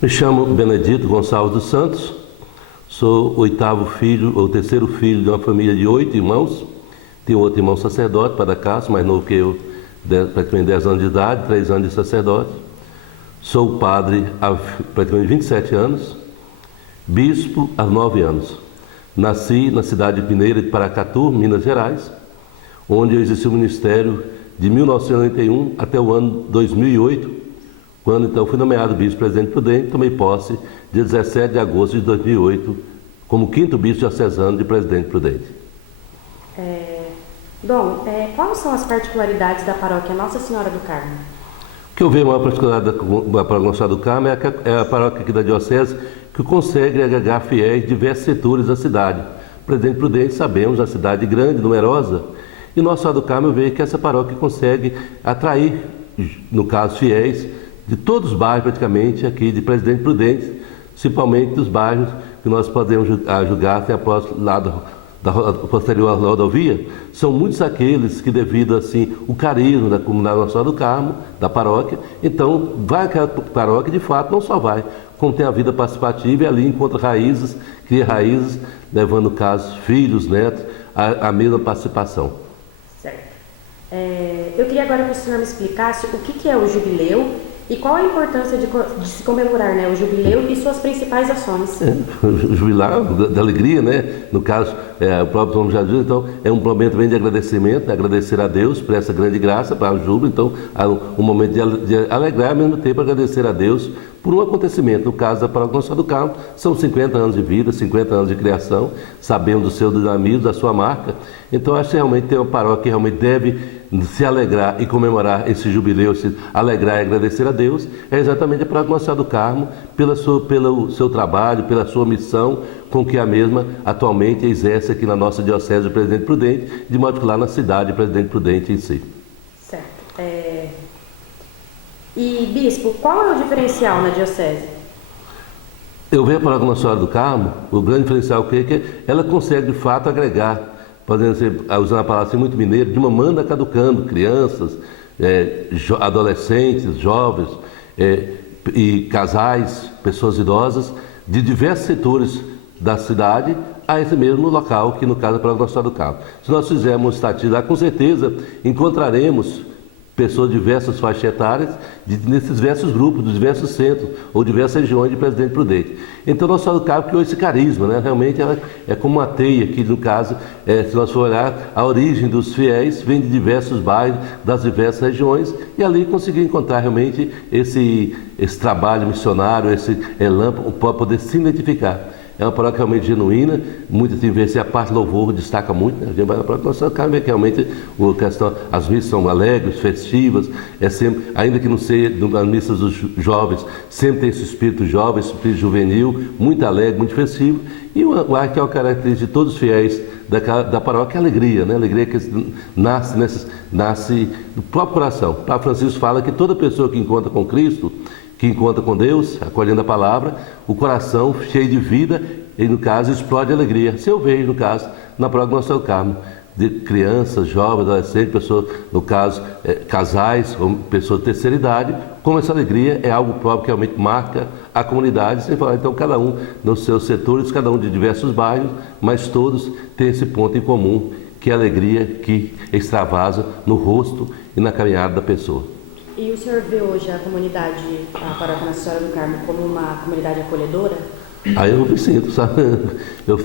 Me chamo Benedito Gonçalves dos Santos, sou o terceiro filho de uma família de 8 irmãos. Tenho outro irmão sacerdote, Padre Cássio, mais novo que eu, praticamente 10 anos de idade, 3 anos de sacerdote. Sou padre há praticamente 27 anos, bispo há 9 anos. Nasci na cidade de Pineira de Paracatu, Minas Gerais, onde eu exerci o ministério de 1991 até o ano 2008, quando então fui nomeado bispo presidente prudente. Tomei posse dia 17 de agosto de 2008 como 5º bispo diocesano de Presidente Prudente. Quais são as particularidades da paróquia Nossa Senhora do Carmo? O que eu vejo a maior particularidade da paróquia Nossa Senhora do Carmo é a paróquia aqui da diocese que consegue agregar fiéis de diversos setores da cidade. Presidente Prudente, sabemos, a cidade grande, numerosa, e Nossa Senhora do Carmo eu vejo que essa paróquia consegue atrair, no caso, fiéis de todos os bairros praticamente aqui de Presidente Prudente, principalmente dos bairros que nós podemos julgar até lado da posterior à rodovia. São muitos aqueles que, devido assim o carisma da comunidade Nossa Senhora do Carmo, da paróquia, então vai aquela paróquia, de fato, não só vai, como tem a vida participativa e ali encontra raízes, cria raízes, levando, no caso, filhos, netos, a mesma participação. Certo. Eu queria agora que o senhor me explicasse o que é o jubileu e qual a importância de se comemorar, né, o jubileu e suas principais ações. O jubilar da alegria, né? No caso, o próprio nome já diz, então é um momento também de agradecimento, agradecer a Deus por essa grande graça, para o júbilo. Então, um momento de alegrar, ao mesmo tempo agradecer a Deus por um acontecimento. No caso da paróquia Nossa Senhora do Carmo, são 50 anos de vida, 50 anos de criação, sabemos do seu dinamismo, da sua marca. Então, acho que realmente tem uma paróquia que realmente deve se alegrar e comemorar esse jubileu, se alegrar e agradecer a Deus, é exatamente a paróquia Nossa Senhora do Carmo, pelo seu trabalho, pela sua missão, com que a mesma atualmente exerce aqui na nossa diocese de Presidente Prudente, de modo que lá na cidade de Presidente Prudente em si. Certo. E, bispo, qual é o diferencial na diocese? Eu vejo a paróquia Nossa Senhora do Carmo, o grande diferencial é que ela consegue de fato agregar, podendo ser, usando a palavra assim, muito mineiro, de mamanda caducando, crianças, adolescentes, jovens e casais, pessoas idosas, de diversos setores da cidade a esse mesmo local, que no caso é a paróquia Nossa Senhora do Carmo. Se nós fizermos estatística lá, com certeza encontraremos pessoas de diversas faixas etárias, nesses diversos grupos, dos diversos centros ou diversas regiões de Presidente Prudente. Então, Nossa Senhora do Carmo criou esse carisma, né? Realmente ela é como uma teia, que no caso, se nós for olhar, a origem dos fiéis vem de diversos bairros, das diversas regiões, e ali conseguir encontrar realmente esse trabalho missionário, esse elan para poder se identificar. É uma paróquia realmente genuína, muito assim, vê se a parte louvor destaca muito, né? A gente vai na paróquia Nossa Senhora do Carmo, que realmente as missas são alegres, festivas, sempre, ainda que não seja as missas dos jovens, sempre tem esse espírito jovem, esse espírito juvenil, muito alegre, muito festivo, e o que é uma característica de todos os fiéis da paróquia é a alegria, né? A alegria que nasce do próprio coração. O Papa Francisco fala que toda pessoa que encontra com Cristo, que encontra com Deus, acolhendo a palavra, o coração cheio de vida, e no caso explode a alegria. Se eu vejo, no caso, na paróquia Nossa Senhora do Carmo, de crianças, jovens, adolescentes, pessoas, no caso, casais, ou pessoas de terceira idade, como essa alegria é algo próprio que realmente marca a comunidade, sem falar, então, cada um nos seus setores, cada um de diversos bairros, mas todos têm esse ponto em comum, que é a alegria que extravasa no rosto e na caminhada da pessoa. E o senhor vê hoje a paróquia Nossa Senhora do Carmo, como uma comunidade acolhedora? Aí eu me sinto, sabe? Eu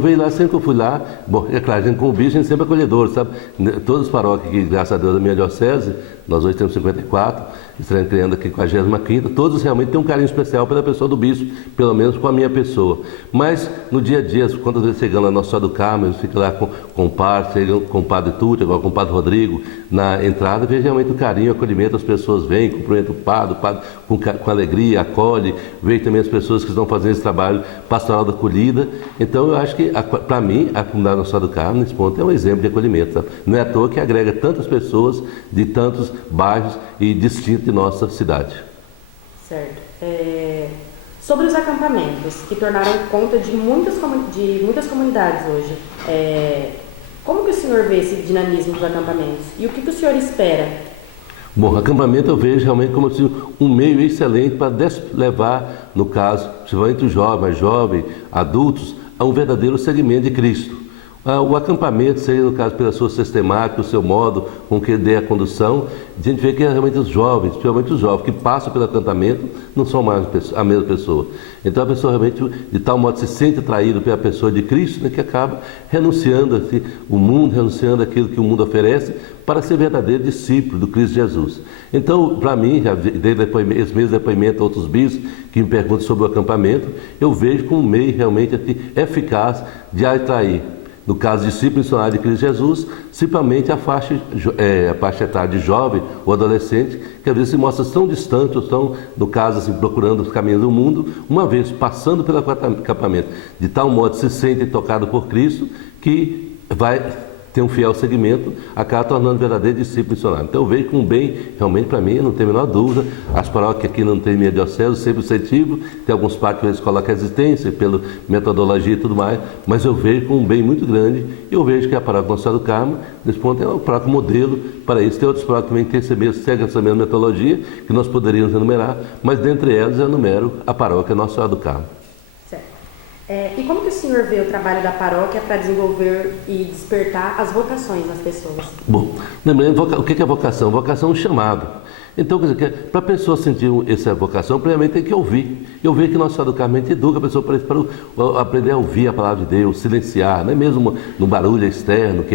vejo lá, sempre que eu fui lá, bom, é claro, a gente como bicho, a gente sempre é acolhedor, sabe? Todas as paróquias que, graças a Deus, da minha diocese, nós hoje temos 54, estamos criando aqui 45ª, todos realmente têm um carinho especial pela pessoa do bispo, pelo menos com a minha pessoa. Mas, no dia a dia, quando às vezes chegando na Nossa Senhora do Carmo, eles ficam lá com o padre, chegam com o padre Tuti, agora com o padre Rodrigo, na entrada, vejo realmente o carinho, o acolhimento, as pessoas vêm, cumprimentam o padre com alegria, acolhe, vejo também as pessoas que estão fazendo esse trabalho pastoral da acolhida. Então, eu acho que, para mim, a comunidade Nossa Senhora do Carmo, nesse ponto, é um exemplo de acolhimento, sabe? Não é à toa que agrega tantas pessoas de tantos bairros e distintos de nossa cidade. Certo. Sobre os acampamentos, que tornaram conta de muitas comunidades hoje, como que o senhor vê esse dinamismo dos acampamentos? E o que o senhor espera? Bom, acampamento eu vejo realmente como assim, um meio excelente para levar, no caso, principalmente os jovens, adultos, a um verdadeiro seguimento de Cristo. O acampamento seria, no caso, pela sua sistemática, o seu modo com que dê a condução, a gente vê que realmente os jovens, principalmente os jovens que passam pelo acampamento, não são mais a mesma pessoa. Então a pessoa realmente, de tal modo, se sente atraída pela pessoa de Cristo, né, que acaba renunciando assim, o mundo, renunciando aquilo que o mundo oferece, para ser verdadeiro discípulo do Cristo Jesus. Então, para mim, já dei esse mesmo depoimento a outros bispos que me perguntam sobre o acampamento, eu vejo como um meio realmente assim, eficaz de atrair, no caso de discípulo missionário de Cristo Jesus, principalmente a faixa etária de jovem ou adolescente, que às vezes se mostra tão distante, ou estão, no caso, assim, procurando os caminhos do mundo, uma vez passando pelo acampamento, de tal modo se sentem tocados por Cristo, que vai ter um fiel seguimento, acaba tornando verdadeiro discípulo missionário. Então eu vejo com bem, realmente para mim, eu não tenho a menor dúvida, as paróquias aqui não tem minha diocese, sempre incentivo, tem alguns parques que eles colocam resistência, pela metodologia e tudo mais, mas eu vejo com um bem muito grande, e eu vejo que a paróquia Nossa Senhora do Carmo, nesse ponto, é uma paróquia modelo para isso. Tem outros paróquias que também seguem essa mesma metodologia, que nós poderíamos enumerar, mas dentre elas eu enumero a paróquia Nossa Senhora do Carmo. E como que o senhor vê o trabalho da paróquia para desenvolver e despertar as vocações das pessoas? Bom, lembrando, o que é vocação? Vocação é um chamado. Então, quer dizer, para a pessoa sentir essa vocação, primeiramente tem que ouvir. Eu vejo que Nossa Senhora do Carmo educa a pessoa para aprender a ouvir a palavra de Deus, silenciar, não é mesmo no barulho externo que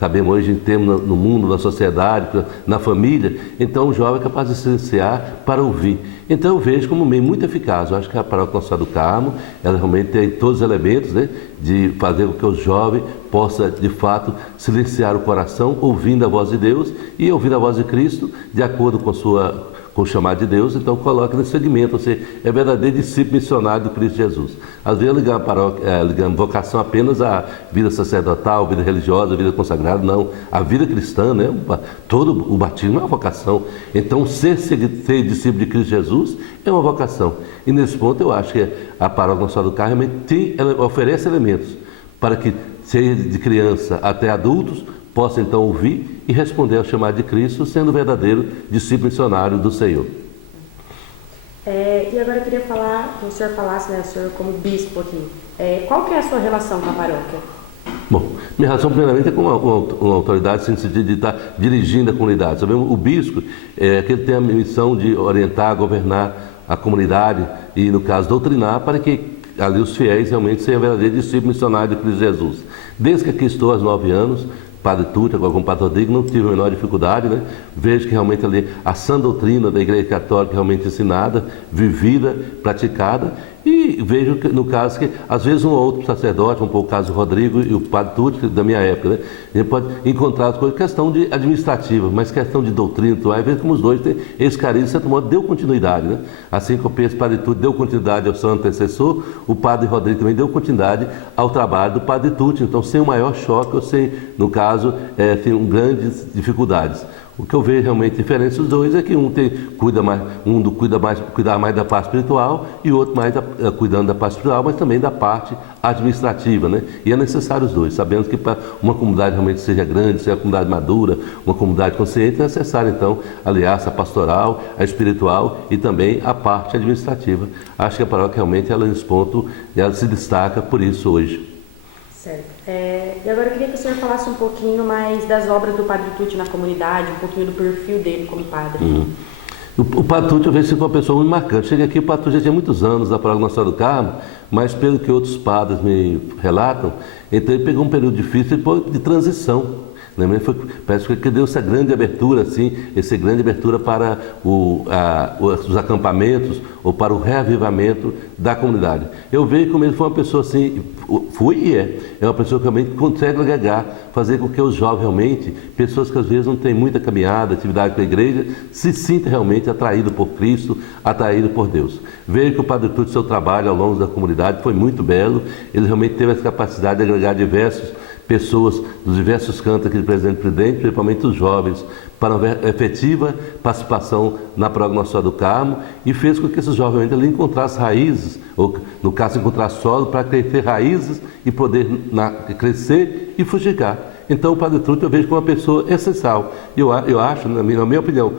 sabemos hoje temos no mundo, na sociedade, na família. Então o jovem é capaz de silenciar para ouvir. Então eu vejo como um meio muito eficaz. Eu acho que a paróquia Nossa Senhora do Carmo, ela realmente tem todos os elementos, né, de fazer com que o jovem possa, de fato, silenciar o coração, ouvindo a voz de Deus e ouvindo a voz de Cristo, de acordo com o chamado de Deus. Então coloca nesse segmento, ou seja, é verdadeiro discípulo missionário do Cristo Jesus. Às vezes ligamos vocação apenas à vida sacerdotal, vida religiosa, vida consagrada, não. A vida cristã, né? Todo o batismo é uma vocação. Então ser discípulo de Cristo Jesus é uma vocação. E nesse ponto eu acho que a paróquia Nossa Senhora do Carmo ela oferece elementos para que, seja de criança até adultos, possa então ouvir e responder ao chamado de Cristo, sendo verdadeiro discípulo missionário do Senhor. E agora eu queria que o senhor falasse, né, o senhor como bispo aqui, qual que é a sua relação com a paróquia? Bom, minha relação primeiramente é com uma autoridade, no sentido de estar dirigindo a comunidade. Sabemos, o bispo que ele tem a missão de orientar, governar a comunidade e, no caso, doutrinar para que ali os fiéis realmente sejam verdadeiros discípulos missionários de Cristo Jesus. Desde que aqui estou, há 9 anos, Padre Tucci, agora com o Padre Rodrigo, não tive a menor dificuldade, né? Vejo que realmente ali a sã doutrina da Igreja Católica realmente ensinada, vivida, praticada, e vejo que, no caso, que às vezes um ou outro sacerdote, um pouco o caso do Rodrigo e o Padre Tucci, da minha época, né? A gente pode encontrar as coisas, questão de administrativa, mas questão de doutrina, às vezes como os dois têm esse carinho, de certo modo, deu continuidade, né? Assim como o Padre Tucci deu continuidade ao seu antecessor, o Padre Rodrigo também deu continuidade ao trabalho do Padre Tucci, então sem o maior choque, ou sem, no caso, tem grandes dificuldades. O que eu vejo realmente diferente dos dois é que cuida mais da parte espiritual e o outro mais cuidando da parte espiritual, mas também da parte administrativa, né? E é necessário os dois. Sabemos que para uma comunidade realmente seja grande, seja uma comunidade madura, uma comunidade consciente, é necessário então aliar-se a pastoral, a espiritual e também a parte administrativa. Acho que a paróquia realmente, ela nesse ponto, ela se destaca por isso hoje. Certo. E agora eu queria que o senhor falasse um pouquinho mais das obras do Padre Tucci na comunidade, um pouquinho do perfil dele como padre. O Padre Tucci, eu vejo que foi uma pessoa muito marcante. Cheguei aqui, o Padre Tucci já tinha muitos anos da paróquia Nossa Senhora do Carmo, mas pelo que outros padres me relatam, então ele pegou um período difícil de transição. Parece que deu essa grande abertura, assim, essa grande abertura para os acampamentos ou para o reavivamento da comunidade. Eu vejo como ele foi uma pessoa assim, é uma pessoa que realmente consegue agregar, fazer com que os jovens realmente, pessoas que às vezes não têm muita caminhada, atividade com a igreja, se sintam realmente atraídos por Cristo, atraídos por Deus. Vejo que o Padre Tucci, seu trabalho ao longo da comunidade foi muito belo, ele realmente teve essa capacidade de agregar pessoas dos diversos cantos aqui de Presidente Prudente, principalmente os jovens, para uma efetiva participação na paróquia Nossa Senhora do Carmo, e fez com que esses jovens ali encontrassem raízes, ou no caso encontrar solo para ter raízes e poder crescer e frutificar. Então o Padre Tucci eu vejo como uma pessoa essencial. Eu acho, na minha opinião,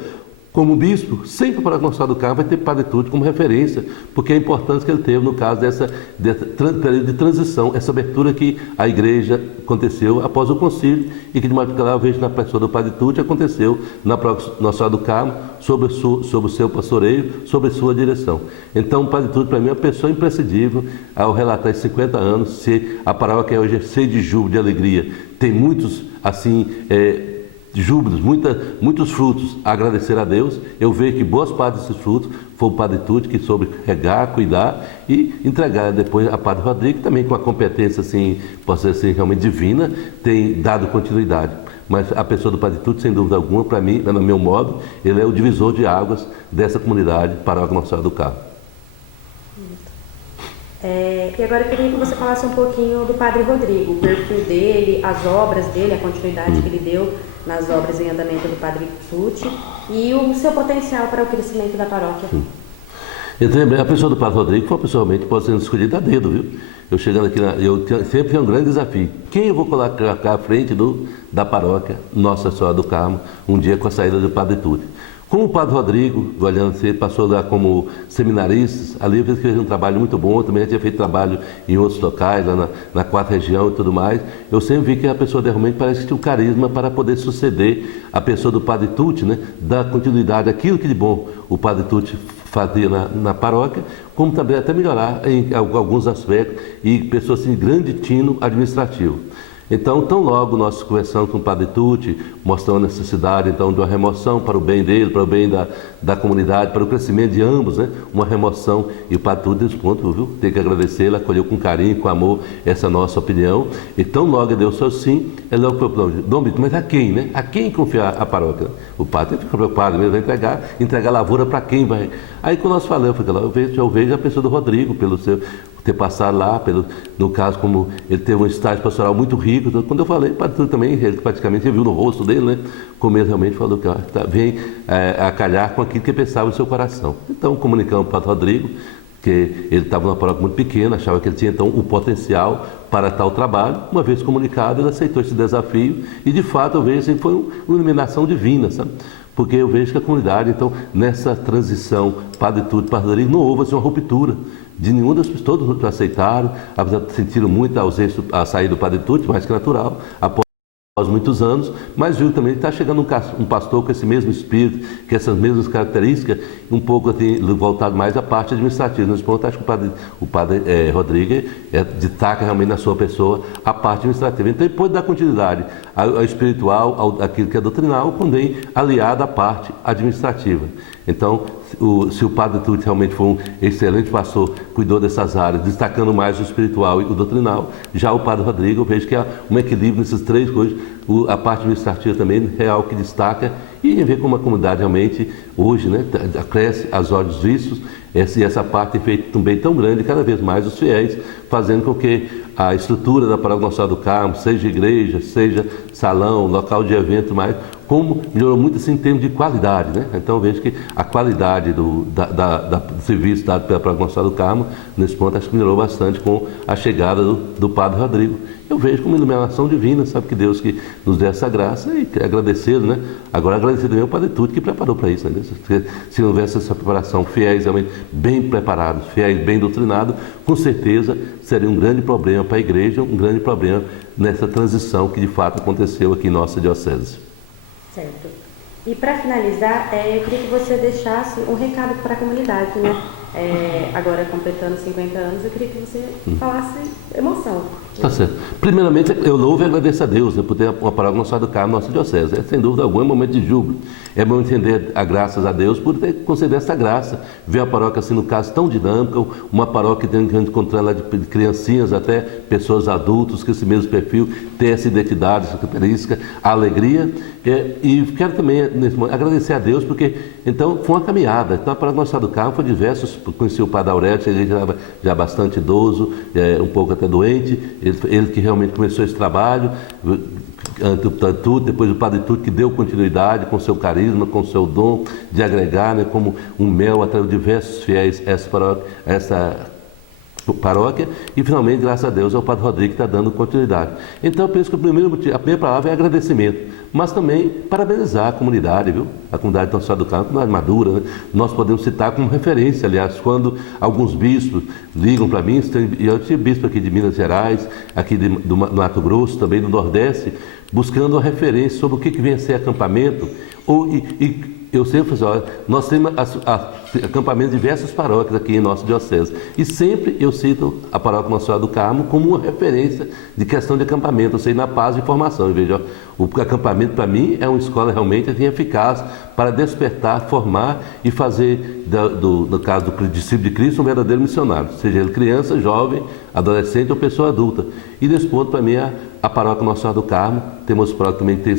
como bispo, sempre o Paróquia Nossa Senhora do Carmo vai ter Padre Tucci como referência, porque a importância que ele teve no caso dessa período de transição, essa abertura que a igreja aconteceu após o concílio e que de modo particular eu vejo na pessoa do Padre Tucci aconteceu na Paróquia Nossa Senhora do Carmo, sobre o seu pastoreio, sobre a sua direção. Então o Padre Tucci para mim é uma pessoa imprescindível ao relatar esses 50 anos, se a paróquia hoje é cheia de júbilo, de alegria, tem muitos assim júbilos, muitos frutos a agradecer a Deus. Eu vejo que boas partes desses frutos foi o Padre Tucci que soube regar, cuidar e entregar depois a Padre Rodrigo, que também com a competência assim, posso dizer assim, realmente divina, tem dado continuidade. Mas a pessoa do Padre Tucci, sem dúvida alguma, para mim, no meu modo, ele é o divisor de águas dessa comunidade Paróquia Nossa Senhora do Carmo. E agora eu queria que você falasse um pouquinho do Padre Rodrigo, o perfil dele, as obras dele, a continuidade que ele deu nas obras em andamento do Padre Tucci e o seu potencial para o crescimento da paróquia. A pessoa do Padre Rodrigo foi uma pessoa realmente pode ser escolhida a dedo, viu? Eu chegando aqui, sempre tenho um grande desafio. Quem eu vou colocar à frente da paróquia Nossa Senhora do Carmo, um dia com a saída do Padre Tucci? Como o Padre Rodrigo, olhando assim, passou lá como seminarista, ali fez um trabalho muito bom, também já tinha feito trabalho em outros locais, lá na quarta região e tudo mais. Eu sempre vi que a pessoa realmente parece que tinha um carisma para poder suceder a pessoa do Padre Tucci, né? Dar continuidade àquilo que de bom o Padre Tucci fazia na paróquia, como também até melhorar em alguns aspectos e pessoas assim, de grande tino administrativo. Então, tão logo nós conversamos com o Padre Tucci, mostrando a necessidade então de uma remoção para o bem dele, para o bem da comunidade, para o crescimento de ambos, né? Uma remoção. E o Padre Tucci desse ponto, viu? Tem que agradecer, ele acolheu com carinho, com amor essa nossa opinião. E tão logo deu o seu sim, ele logo falou, Dom Bito, mas a quem, né? A quem confiar a paróquia? O padre fica preocupado mesmo, vai entregar a lavoura para quem vai. Aí quando nós falamos, eu vejo a pessoa do Rodrigo, pelo seu ter passado lá, no caso, como ele teve um estágio pastoral muito rico. Então, quando eu falei, o Padre Tucci também, ele praticamente viu no rosto dele, né? Como ele realmente falou que vem a calhar com aquilo que ele pensava no seu coração. Então, comunicamos para o Padre Rodrigo, que ele estava numa paróquia muito pequena, achava que ele tinha então o potencial para tal trabalho. Uma vez comunicado, ele aceitou esse desafio e, de fato, eu vejo que foi uma iluminação divina, sabe? Porque eu vejo que a comunidade, então, nessa transição Padre Tucci, Padre Rodrigo, não houve assim, uma ruptura de nenhum das pessoas, todos aceitaram, apesar de sentiram muito a saída do Padre Tucci, mais que natural, após muitos anos, mas viu também que está chegando um pastor com esse mesmo espírito, com essas mesmas características, um pouco assim, voltado mais à parte administrativa. Nesse ponto, acho que o padre Rodrigues destaca realmente na sua pessoa a parte administrativa. Então, ele pode dar continuidade ao espiritual, àquilo que é doutrinal, também aliado à parte administrativa. Então, se o Padre Tucci realmente foi um excelente pastor, cuidou dessas áreas, destacando mais o espiritual e o doutrinal, já o Padre Rodrigo, eu vejo que há um equilíbrio nessas três coisas, a parte administrativa também real que destaca, e a ver como a comunidade realmente hoje, né, cresce aos olhos vistos, e essa parte tem feito também tão grande, cada vez mais os fiéis, fazendo com que a estrutura da Paróquia Nossa Senhora do Carmo, seja igreja, seja salão, local de evento, mais, como melhorou muito assim, em termos de qualidade, né? Então eu vejo que a qualidade do serviço dado pela Paróquia Nossa Senhora do Carmo, nesse ponto, acho que melhorou bastante com a chegada do Padre Rodrigo. Eu vejo como iluminação divina, sabe que Deus que nos dê essa graça e agradecê-lo, né? Agora agradecer também ao Padre Tucci que preparou para isso, né? Se não houvesse essa preparação, fiéis realmente bem preparados, fiéis bem doutrinados, com certeza seria um grande problema para a igreja, um grande problema nessa transição que de fato aconteceu aqui em nossa diocese. Certo. E para finalizar, eu queria que você deixasse um recado para a comunidade, né? Agora completando 50 anos, eu queria que você falasse emoção. Tá certo. Primeiramente, eu louvo e agradeço a Deus, né, por ter uma paróquia Nossa Senhora do Carmo, nossa diocese. Sem dúvida alguma, é um momento de júbilo. É bom entender a graças a Deus por ter concedido essa graça. Ver a paróquia, assim, no caso, tão dinâmica, uma paróquia que tem encontrando lá de criancinhas até pessoas adultas, com esse mesmo perfil, ter essa identidade, essa característica, a alegria. E quero também, nesse momento, agradecer a Deus, porque, então, foi uma caminhada. Então, a paróquia Nossa Senhora do Carmo foi diversos, conheci o Padre Aurélio, ele já estava já bastante idoso, um pouco até doente, ele que realmente começou esse trabalho, depois o Padre Tucci que deu continuidade com seu carisma, com seu dom de agregar, né, como um mel atraiu diversos fiéis essa paróquia e finalmente, graças a Deus, é o Padre Rodrigo que está dando continuidade. Então eu penso que a primeira palavra é agradecimento, mas também parabenizar a comunidade, viu? A comunidade de Nossa Senhora do Carmo, comunidade madura, né? Nós podemos citar como referência, aliás, quando alguns bispos ligam para mim, e eu tinha bispo aqui de Minas Gerais, aqui do Mato Grosso, também do Nordeste, buscando uma referência sobre o que vem a ser acampamento, eu sempre falo, olha, nós temos acampamentos de diversas paróquias aqui em nossa diocese. E sempre eu cito a paróquia Nossa Senhora do Carmo como uma referência de questão de acampamento, ou seja, na paz e formação. E veja, o acampamento para mim é uma escola realmente eficaz para despertar, formar e fazer, no caso do discípulo de Cristo, um verdadeiro missionário, seja ele criança, jovem, adolescente ou pessoa adulta. E nesse ponto, para mim, a paróquia Nossa Senhora do Carmo, temos paróquia também que tem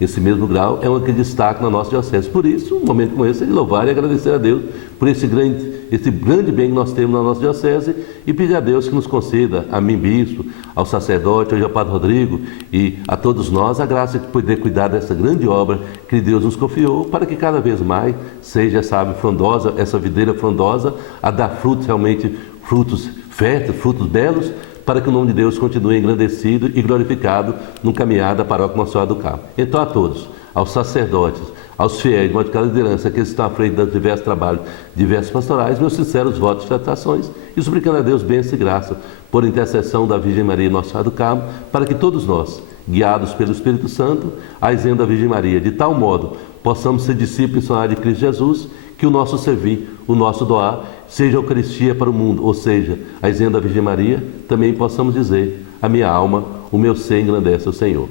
esse mesmo grau, é uma que destaca na nossa diocese. Por isso, um momento como esse é de louvar e agradecer a Deus por esse grande bem que nós temos na nossa diocese e pedir a Deus que nos conceda, a mim, bispo, ao sacerdote, hoje ao Padre Rodrigo e a todos nós, a graça de poder cuidar dessa grande obra que Deus nos confiou, para que cada vez mais seja essa árvore frondosa, essa videira frondosa, a dar frutos realmente, frutos férteis, frutos belos, para que o nome de Deus continue engrandecido e glorificado no caminhar da paróquia Nossa Senhora do Carmo. Então a todos, aos sacerdotes, aos fiéis, de modo que a liderança, aqueles que estão à frente dos diversos trabalhos, diversos pastorais, meus sinceros votos de felicitações e suplicando a Deus bênção e graça, por intercessão da Virgem Maria e Nossa Senhora do Carmo, para que todos nós, guiados pelo Espírito Santo, a exemplo da Virgem Maria, de tal modo possamos ser discípulos e missionários de Cristo Jesus, que o nosso servir, o nosso doar, seja a Eucaristia para o mundo, ou seja, a exemplo da Virgem Maria, também possamos dizer, a minha alma, o meu ser engrandece o Senhor.